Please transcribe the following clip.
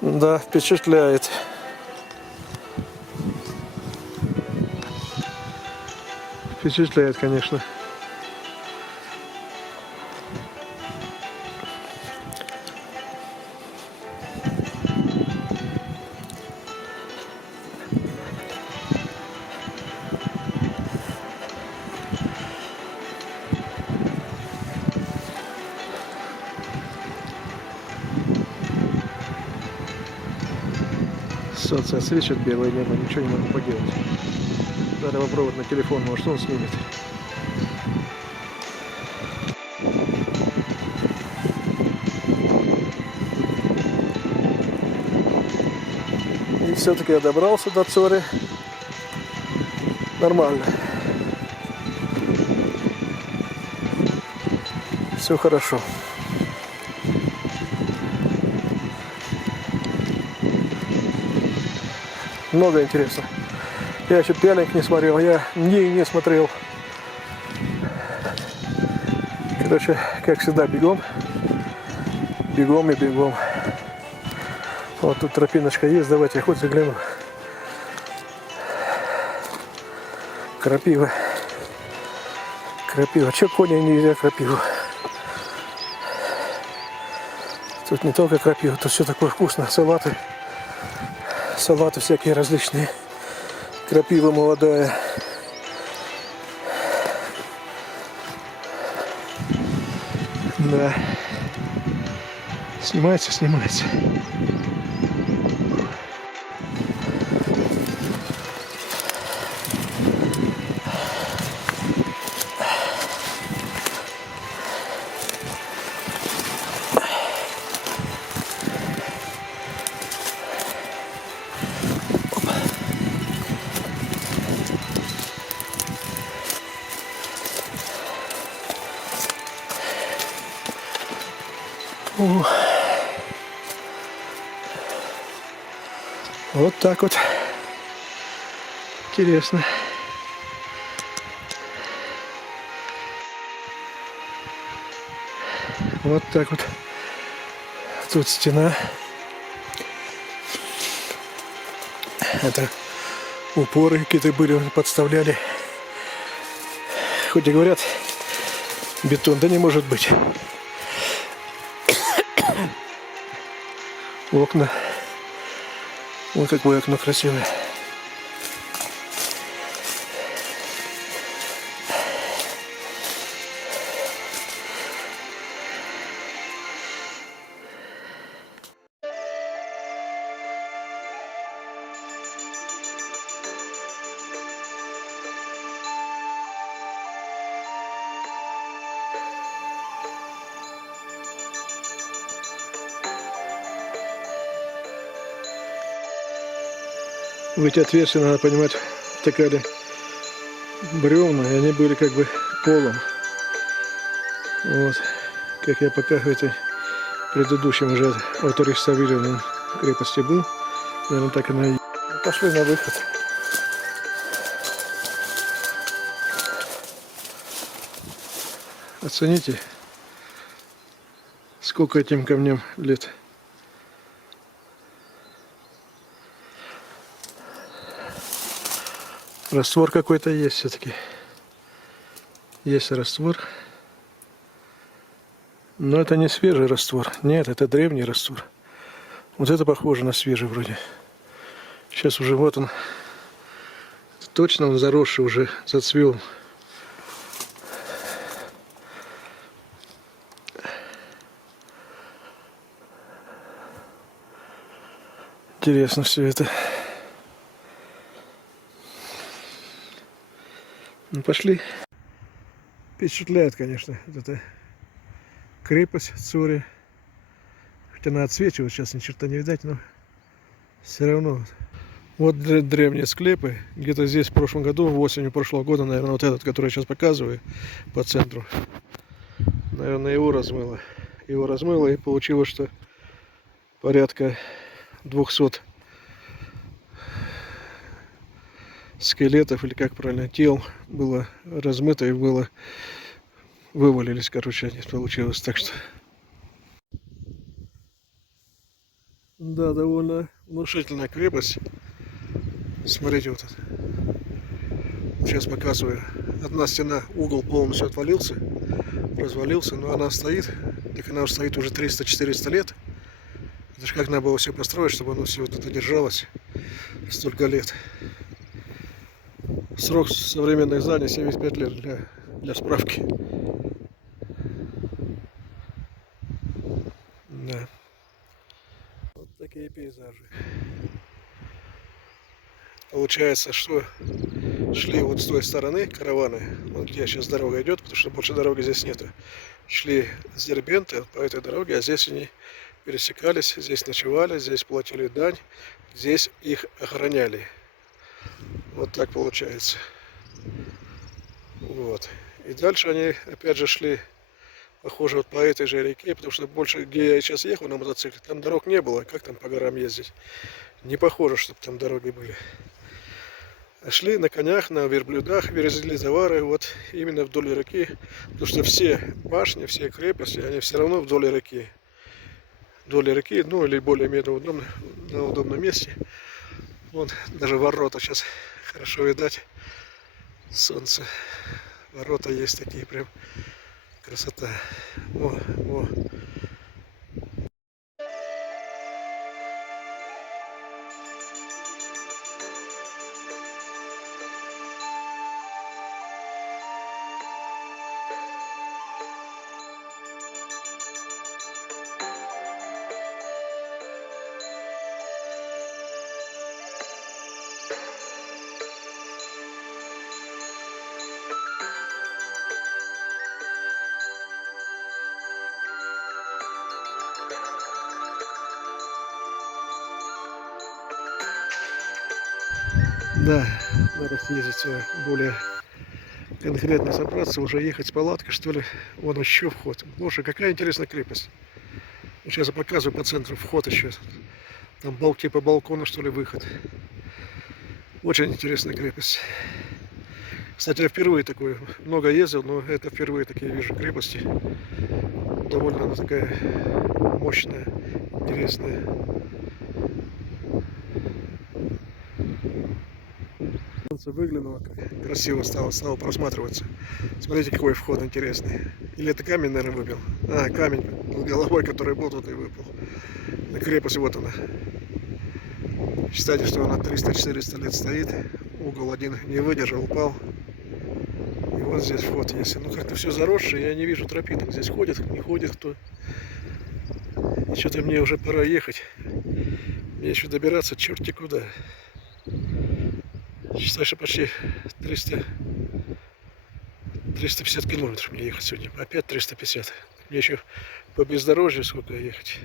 Да, впечатляет. Впечатляет, конечно. Солнце освещает белое небо, ничего не могу поделать. Надо попробовать на телефон, может он снимет. И все-таки я добрался до Цори. Нормально. Все хорошо. Много интересно. Я еще пялинг не смотрел, я не смотрел. Короче, как всегда, бегом. Бегом и бегом. Вот тут тропиночка есть, давайте я хоть загляну. Крапива. Крапива. Че кони нельзя крапиву? Тут не только крапива, тут все такое вкусно. Салаты. Салаты всякие различные. Крапива молодая. Да. Снимается, снимается. Вот так вот. Интересно. Вот так вот. Тут стена. Это упоры какие-то были, подставляли. Хоть и говорят, бетон, да не может быть. Окна. Вот какое окно красивое. В эти отверстия, надо понимать, втыкали бревна, и они были как бы полом. Вот, как я пока в этой предыдущем уже отреставрированной крепости был, наверное, так и и... Пошли на выход. Оцените, сколько этим камням лет. Раствор какой-то есть все-таки. Есть раствор. Но это не свежий раствор. Нет, это древний раствор. Вот это похоже на свежий вроде. Сейчас уже вот он. Точно он заросший уже, зацвел. Интересно все это. Ну, пошли. Впечатляет, конечно, вот эта крепость Цори. Хотя она отсвечивает, сейчас ни черта не видать, но все равно. Вот древние склепы. Где-то здесь в прошлом году, осенью прошлого года, наверное, вот этот, который я сейчас показываю по центру, наверное, его размыло. Его размыло, и получилось, что порядка 200 скелетов, или как правильно, тел было размыто и было вывалились, короче, они получилось. Так что да, довольно внушительная крепость. Смотрите, вот это. Сейчас показываю. Одна стена, угол полностью отвалился, развалился, но она стоит. Так она уже стоит уже 300-400 лет. Это же как надо было все построить, чтобы оно все вот это держалось столько лет. Срок современных зданий 75 лет для справки. Да. Вот такие пейзажи. Получается, что шли вот с той стороны караваны, вот где сейчас дорога идет, потому что больше дороги здесь нету. Шли с Дербента по этой дороге, а здесь они пересекались, здесь ночевали, здесь платили дань, здесь их охраняли. Вот так получается. Вот. И дальше они опять же шли, похоже, вот по этой же реке, потому что больше, где я сейчас ехал на мотоцикле, там дорог не было. Как там по горам ездить? Не похоже, чтобы там дороги были. А шли на конях, на верблюдах, везли товары вот именно вдоль реки, потому что все башни, все крепости, они все равно вдоль реки. Вдоль реки, ну или более-менее на удобном месте. Вон даже ворота сейчас хорошо видать. Солнце. Ворота есть такие, прям красота. О. Да, надо съездить более конкретно собраться, уже ехать с палаткой, что ли. Вон еще вход. Боже, какая интересная крепость. Сейчас я показываю по центру вход еще. Там типа балкона, что ли, выход. Очень интересная крепость. Кстати, я впервые такой, много ездил, но это впервые такие вижу крепости. Довольно она такая мощная, интересная. Солнце выглянуло, красиво стало просматриваться. Смотрите, какой вход интересный. Или это камень, наверное, выбил. А, камень над головой, который был, тут и выпал. На крепость, вот она. Считайте, что она 300-400 лет стоит. Угол один не выдержал, упал. И вот здесь вход есть. Ну, как-то все заросшее, я не вижу тропинок. Здесь ходит, не ходит кто. И что-то мне уже пора ехать. Мне еще добираться черти куда. Считай, что почти 350 километров мне ехать сегодня. Опять 350. Мне еще по бездорожью сколько ехать.